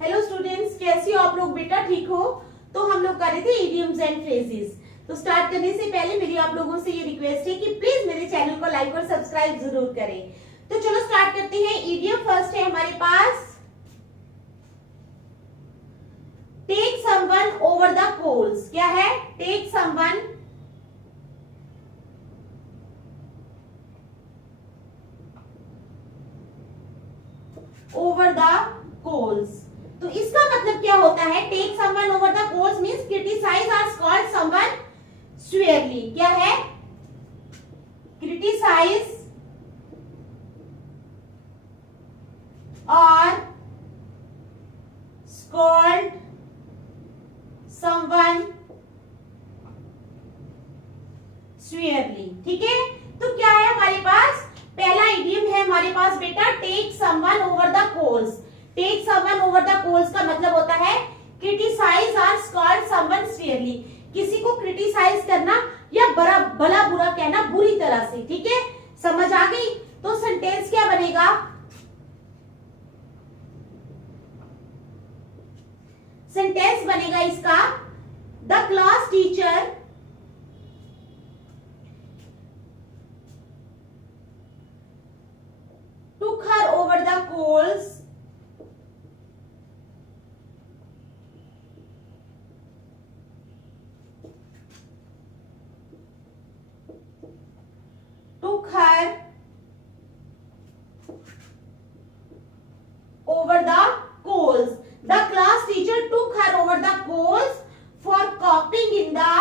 Hello students, कैसे हो आप लोग? बेटा ठीक हो? तो हम लोग कर रहे थे इडियम्स एंड फ्रेजेस। तो स्टार्ट करने से पहले मेरी आप लोगों से ये रिक्वेस्ट है कि प्लीज मेरे चैनल को लाइक और सब्सक्राइब जरूर करें। तो चलो स्टार्ट करते हैं। इडियम फर्स्ट है हमारे पास, take someone over the coals. क्या है? Take someone over the coals. तो इसका मतलब क्या होता है? Take someone over the coals means criticise और स्कॉल्ड समवन स्वेयरली। क्या है? क्रिटिसाइज और स्कॉल्ड समवन स्वेयरली। ठीक है, तो क्या है हमारे पास? पहला इडियम है हमारे पास बेटा, take someone over the coals. Take someone over the coals का मतलब होता है क्रिटिसाइज और स्कॉल्ड समवन स्वेयरली। किसी को क्रिटिसाइज करना या भला बुरा कहना बुरी तरह से। ठीक है, समझ आ गई? तो सेंटेंस क्या बनेगा? सेंटेंस बनेगा इसका, the class teacher took her over the coals took her over the coals. The class teacher took her over the coals for copying in the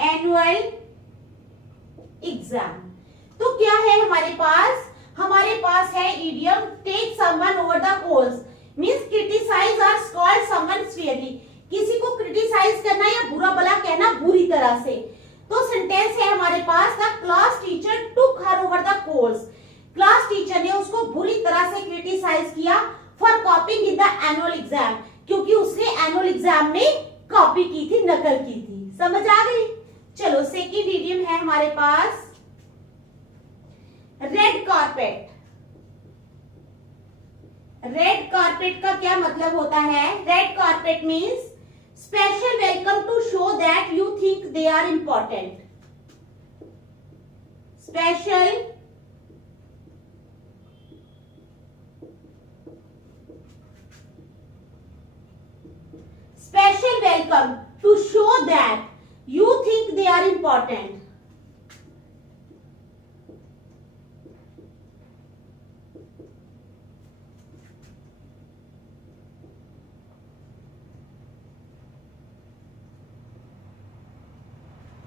annual exam. तो क्या है हमारे पास? हमारे पास है idiom take someone over the coals means criticise और scold someone severely. किसी को क्रिटिसाइज करना या बुरा भला कहना बुरी तरह से। तो सेंटेंस है हमारे पास, the class teacher took her over the coals. Class teacher ने उसको बुरी तरह से क्रिटिसाइज किया for copying in the annual exam, क्योंकि उसने एनुअल एग्जाम में कॉपी की थी, नकल की थी। समझ आ गई? चलो सेकंड इडियम है हमारे पास, रेड कारपेट। रेड कारपेट का क्या मतलब होता है? Red carpet means special welcome to show that you think they are important. Special welcome to show that you think they are important.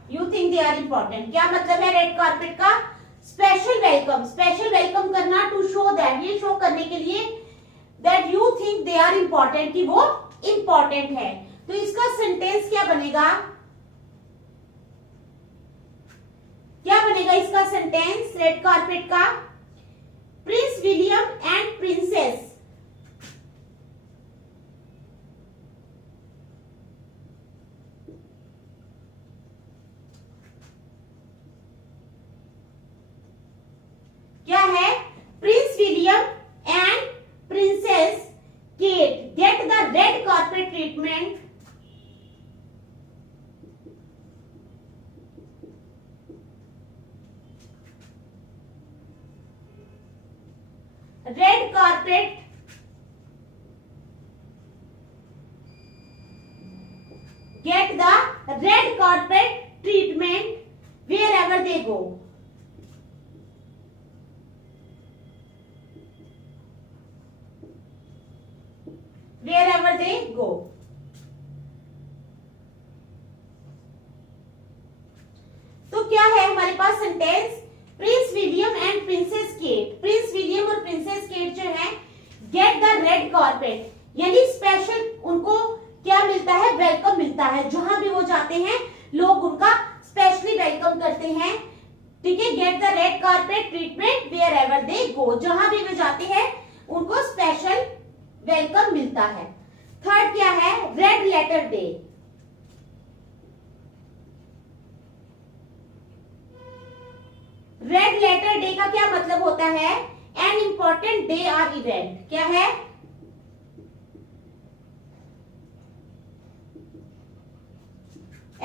You think they are important. क्या मतलब है red carpet का? Special welcome. Special welcome करना, to show that, ये show करने के लिए that you think they are important, कि वो इंपॉर्टेंट है। तो इसका सेंटेंस क्या बनेगा? क्या बनेगा इसका सेंटेंस रेड कारपेट का? प्रिंस विलियम एंड प्रिंसेस क्या है? Prince William and Princess Kate get the red carpet treatment red carpet get the red carpet treatment wherever they go. Wherever they go. तो क्या है हमारे पास sentence? Prince William and Princess Kate. Prince William और Princess Kate जो है get the red carpet, यानी special उनको क्या मिलता है? वेलकम मिलता है। जहां भी वो जाते हैं लोग उनका स्पेशली वेलकम करते हैं। ठीक है, get the red carpet treatment wherever they go. जहां भी वो जाते हैं उनको स्पेशल वेलकम मिलता है। थर्ड क्या है? Red letter day. Red letter day का क्या मतलब होता है? An important day or event. क्या है?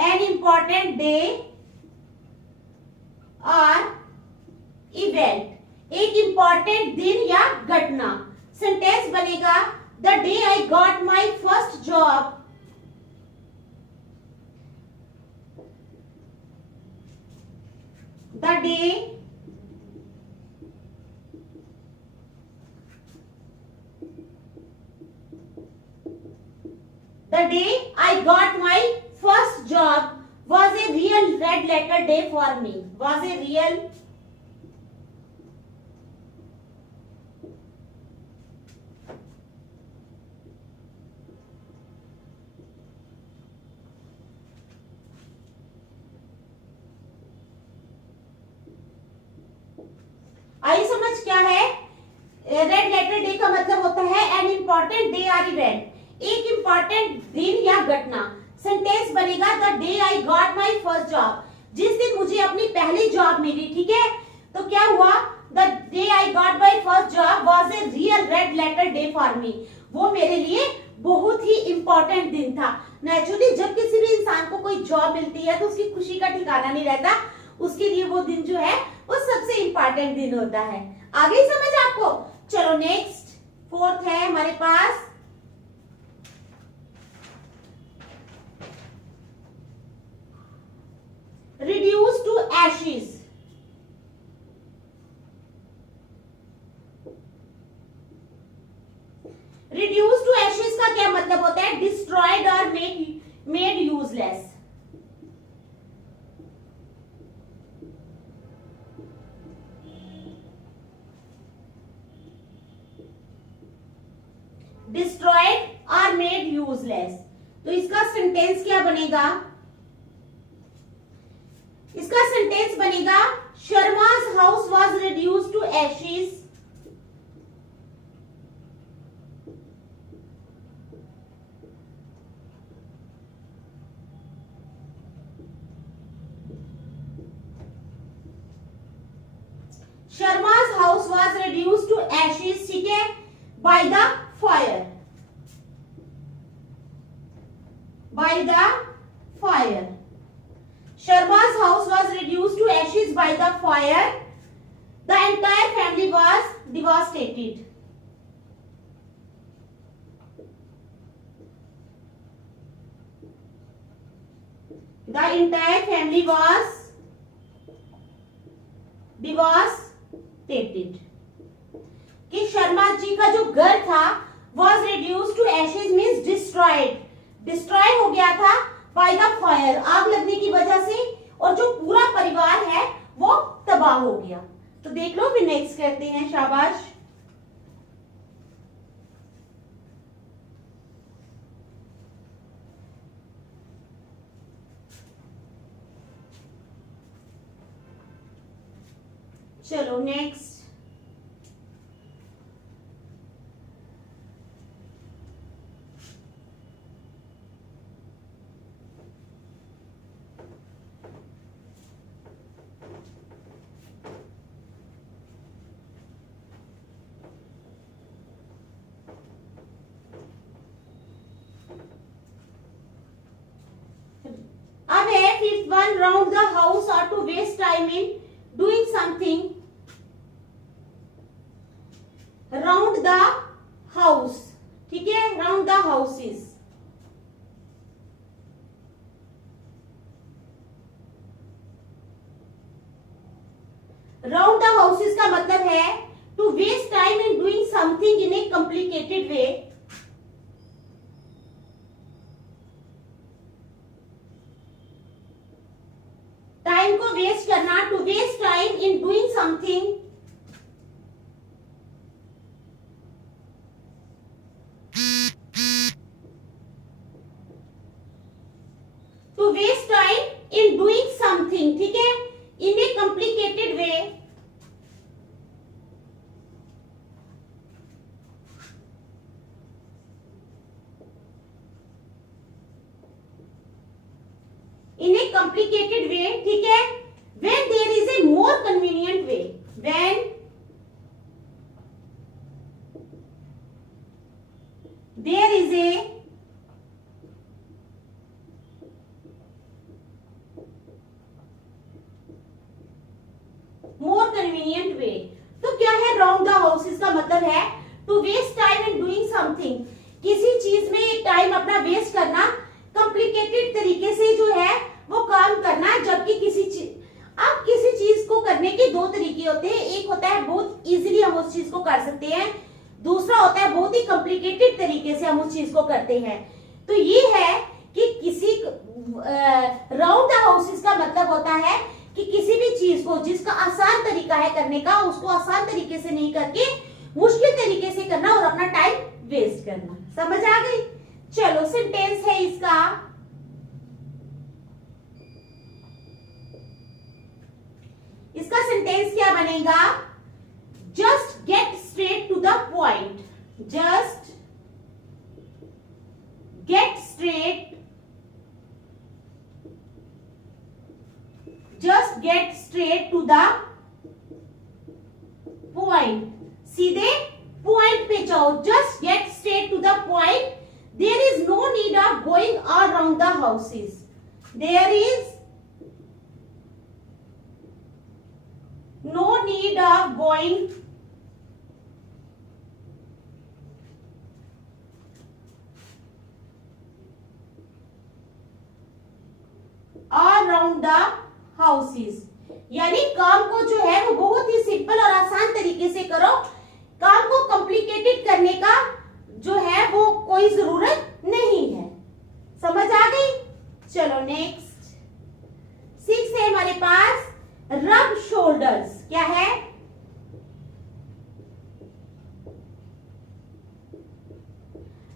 An important day or event, एक इंपॉर्टेंट दिन या घटना। सेंटेंस बनेगा the day I got my first job, the day I got my first job was a real red letter day for me. Was a real आई समझ क्या है? Red letter day का मतलब होता है an important day or event, एक important दिन या घटना। सेंटेंस बनेगा the day I got my first job, जिस दिन मुझे अपनी पहली जॉब मिली। ठीक है, तो क्या हुआ? The day I got my first job was a real red letter day for me, वो मेरे लिए बहुत ही इंपॉर्टेंट दिन था। नेचुरली जब किसी भी इंसान को कोई जॉब मिलती है तो उसकी खुशी का ठिकाना नहीं रहता, उसके लिए वो दिन जो है वो सबसे इंपॉर्टेंट दिन होता है। आगे समझ आपको? चलो नेक्स्ट फोर्थ है हमारे पास, reduce to ashes। reduce to ashes का क्या मतलब होता है? destroyed और made useless। destroyed और made useless, तो इसका सेंटेंस क्या बनेगा? इसका सेंटेंस बनेगा Sharma's house was reduced to ashes Sharma's house was reduced to ashes, ठीक है, by the fire, by the fire. Sharma's house was reduced to ashes by the fire. The entire family was devastated. The entire family was devastated. कि शर्मा जी का जो घर था was reduced to ashes means destroyed. Destroy हो गया था bye the fire, आग लगने की वजह से, और जो पूरा परिवार है वो तबाह हो गया। तो देख लो, फिर नेक्स्ट करते हैं। शाबाश। चलो नेक्स्ट, अब है fifth one, round the house और to waste time in doing something. Round the house, ठीक है, round the houses. Round the houses का मतलब है to waste time in doing something in a complicated way. Time को waste करना, to waste time in doing something to waste time in doing something, ठीक है, इन a complicated way. In a complicated way, ठीक है, when there is a more convenient way, when there is a more convenient way. तो क्या है round the house? इसका मतलब है to waste time in doing something, किसी चीज में टाइम अपना वेस्ट करना, कॉम्प्लिकेटेड तरीके से जो है वो काम करना, जबकि किसी चीज को करने के दो तरीके होते हैं। एक होता है बहुत इजीली हम उस चीज को कर सकते हैं, दूसरा होता है बहुत ही कॉम्प्लिकेटेड तरीके से हम उस चीज को करते हैं। तो ये है कि किसी राउंड द हाउसेस का मतलब होता है कि किसी भी चीज को जिसका आसान तरीका है करने का, उसको आसान तरीके से नहीं करके मुश्किल तरीके से करना और अपना टाइम वेस्ट करना। समझ आ गई? चलो सेंटेंस है इसका, इसका सेंटेंस क्या बनेगा? Just get straight to the point, just get straight, just get straight to the point, सीधे पॉइंट पे जाओ। Just get straight to the point, there is no need of going around the houses, there is no need of going around the houses, यानी काम को जो है वो बहुत ही सिंपल और आसान तरीके से करो, काम को कॉम्प्लिकेटेड करने का जो है वो कोई जरूरत नहीं है। समझ आ गई? चलो नेक्स्ट 6 है हमारे पास, रब शोल्डर्स। क्या है?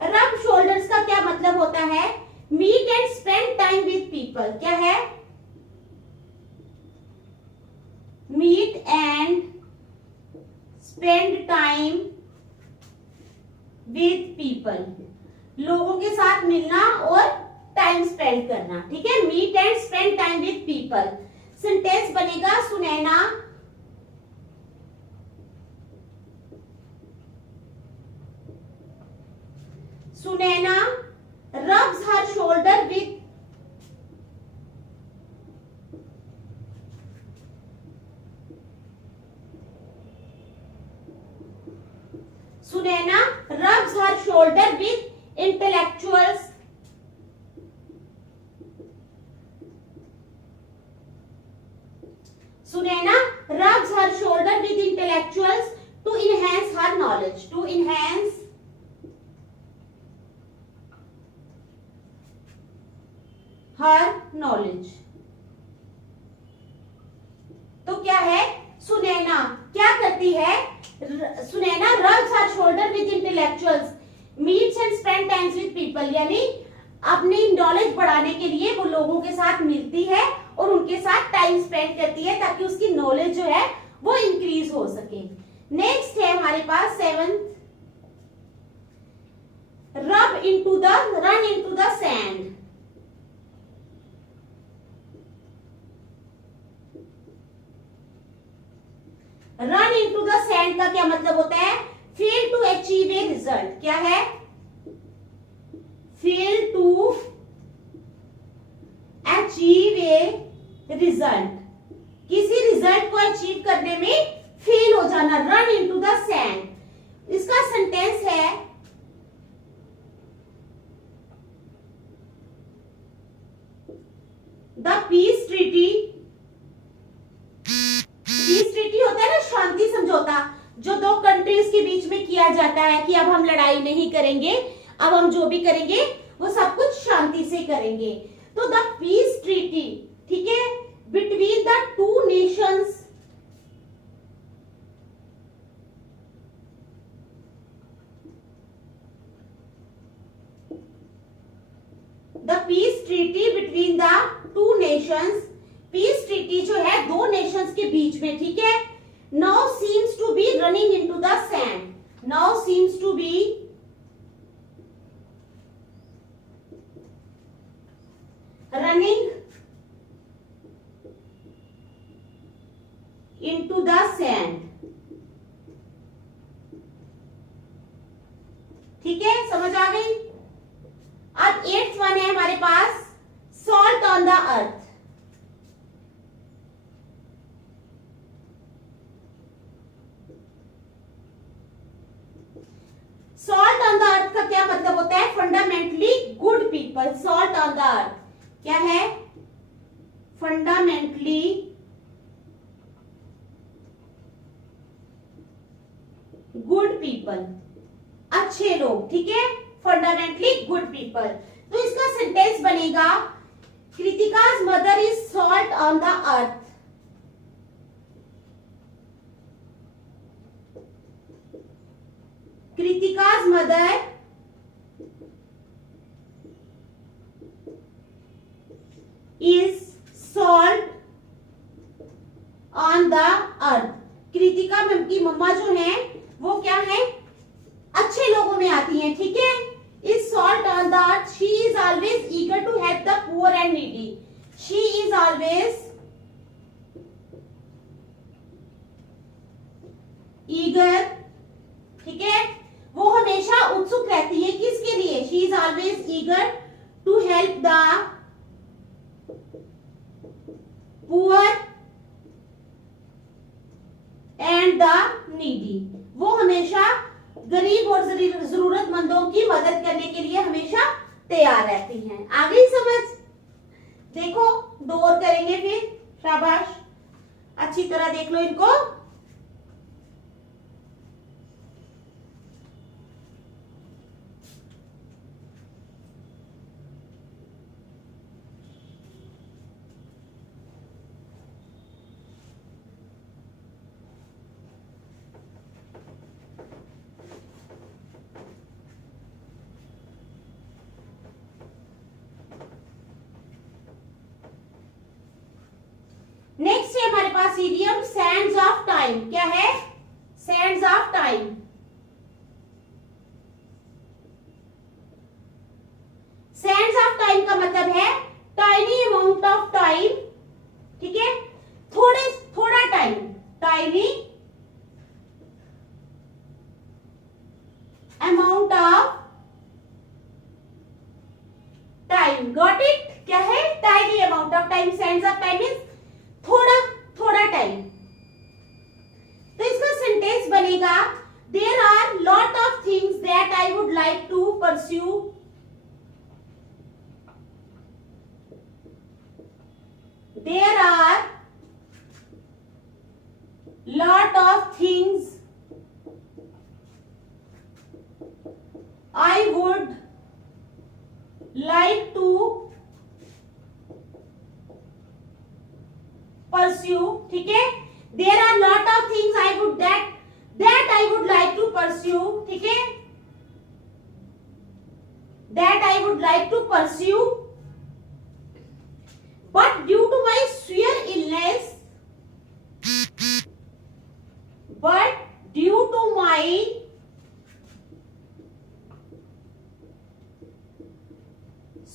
रब शोल्डर्स का क्या मतलब होता है? Meet and spend time with people. क्या है? Meet and spend time with people, लोगों के साथ मिलना और टाइम स्पेंड करना। ठीक है, meet and spend time with people. Sentence बनेगा Sunaina Sunaina rubs her shoulder with Sunena rubs her shoulder with intellectuals Sunena rubs her shoulder with intellectuals to enhance her knowledge. To enhance her knowledge. तो क्या है? सुनैना क्या करती है? Sunaina rubs her shoulder with intellectuals, meets and spend times with people, यानी अपनी knowledge बढ़ाने के लिए वो लोगों के साथ मिलती है और उनके साथ टाइम स्पेंड करती है ताकि उसकी नॉलेज जो है वो इंक्रीज हो सके। नेक्स्ट है हमारे पास 7th, run into the sand. Run into the sand का क्या मतलब होता है? Fail to achieve a result. क्या है? Fail to achieve a result, किसी रिजल्ट को अचीव करने में फेल हो जाना, रन इनटू द सैंड। इसका सेंटेंस है the peace treaty. Peace treaty होता है ना शांति समझौता, जो दो कंट्रीज के बीच में किया जाता है कि अब हम लड़ाई नहीं करेंगे, अब हम जो भी करेंगे वो सब कुछ शांति से करेंगे। तो द पीस ट्रीटी, ठीक है, between the two nations, the peace treaty between the two nations, peace treaty जो है दो नेशंस के बीच में, ठीक है, now seems to be running into the sand, now seems to be running sand. ठीक है, समझ आ गई। अब 8th वन है हमारे पास, salt on the earth. Salt on the earth का क्या मतलब होता है? Fundamentally good people. Salt on the earth क्या है? फंडामेंटली गुड पीपल, अच्छे लोग। ठीक है, फंडामेंटली गुड पीपल। तो इसका सेंटेंस बनेगा, Kritika's mother is salt on the earth. Kritika's mother is salt on the earth. Kritika की मम्मा जो है वो क्या है? अच्छे लोगों में आती हैं। ठीक है, is salt on the earth. She is always eager to help the poor and needy. She is always eager. ठीक है, वो हमेशा उत्सुक रहती है किसके लिए? She is always eager to help the poor and the needy. वो हमेशा गरीब और जरूरतमंदों की मदद करने के लिए हमेशा तैयार रहती हैं। आ गई समझ? देखो, 2 और करेंगे फिर। शाबाश, अच्छी तरह देख लो इनको। नेक्स्ट है हमारे पास इडियम सैंड्स ऑफ टाइम। क्या है? Sands of time. Sands of time का मतलब है टाइनी अमाउंट ऑफ टाइम। ठीक है, थोड़ा time, tiny amount of time. Got it? क्या है? Tiny amount of time. Sands of time is थोड़ा टाइम। तो इसका सेंटेंस बनेगा, there are lot of things that I would like to pursue. There are lot of things I would like to pursue। ठीक है, there are lot of things I would that I would like to pursue। ठीक है, that I would like to pursue, but due to my severe illness, but due to my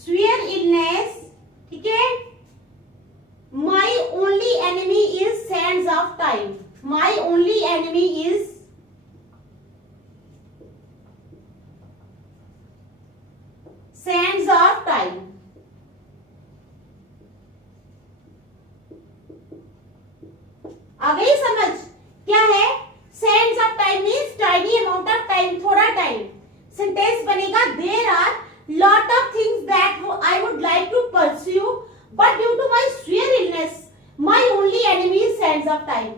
severe illness, ठीक है, my only enemy is sands of time। my only enemy is sands of time। आ गई समझ? क्या है? sands of time means tiny amount of time, थोड़ा time. Sentence बनेगा, there are lot of things that I would like to pursue, but due to my severe illness, my only enemy is sands of time।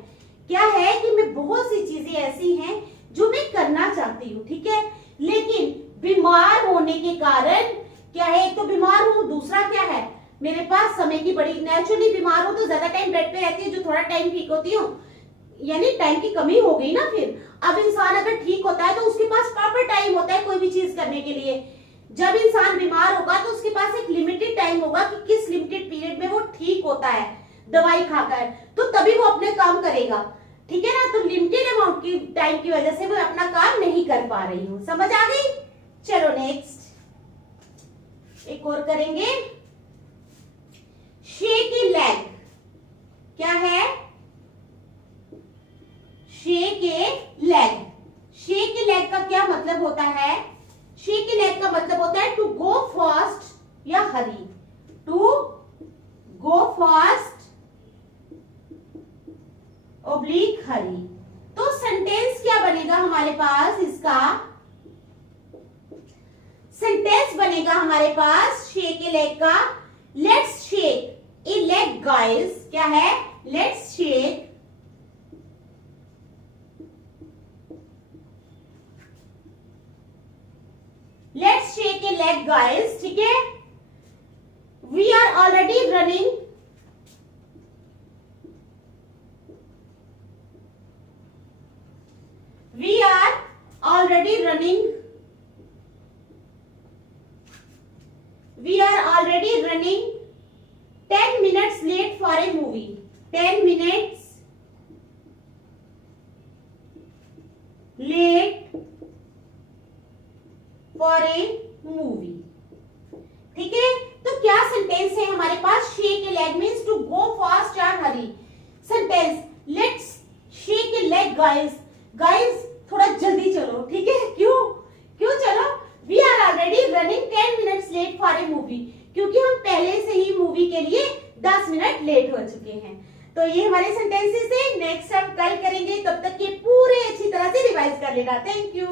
क्या है कि मैं बहुत सी चीजें ऐसी हैं जो मैं करना चाहती हूँ, ठीक है, लेकिन बीमार होने के कारण क्या है, एक तो बीमार हूँ, दूसरा क्या है, मेरे पास समय की बड़ी, नेचुरली बीमार हूँ तो ज्यादा टाइम बेड पे रहती है, जो थोड़ा टाइम ठीक होती हूँ, यानी टाइम की कमी हो गई ना। फिर अब इंसान अगर ठीक होता है तो उसके पास प्रॉपर टाइम होता है कोई भी चीज करने के लिए। जब इंसान बीमार होगा तो उसके पास एक लिमिटेड टाइम होगा कि किस लिमिटेड पीरियड में वो ठीक होता है दवाई खाकर, तो तभी वो अपने काम करेगा, ठीक है ना। तो लिमिटेड अमाउंट की टाइम की वजह से वो अपना काम नहीं कर पा रही हूँ। समझ आ गई? चलो नेक्स्ट एक और करेंगे। शेकी लेग क्या है? लेग। शेक ए लेग का क्या मतलब होता है? शेक ए लेग का मतलब होता है टू गो फास्ट या हरी, टू गो फास्ट ऑब्लिक हरी। तो सेंटेंस क्या बनेगा हमारे पास? इसका सेंटेंस बनेगा हमारे पास शेक ए लेग का, let's shake a leg guys. क्या है? Let's shake let's shake a leg guys. ठीक है, we are already running, we are already running, we are already running 10 minutes late for a movie, 10 minutes late for a movie। ठीक है, तो क्या sentence है हमारे पास? Shake a leg means to go fast और hurry. Sentence let's shake a leg guys, guys थोड़ा जल्दी चलो। ठीक है, क्यों क्यों चलो? We are already running 10 minutes late for a movie, क्योंकि हम पहले से ही मूवी के लिए 10 मिनट लेट हो चुके हैं। तो ये हमारे सेंटेंसेस है, नेक्स्ट हम कल करेंगे, तब तक ये पूरे अच्छी तरह से रिवाइज कर लेना। Thank you.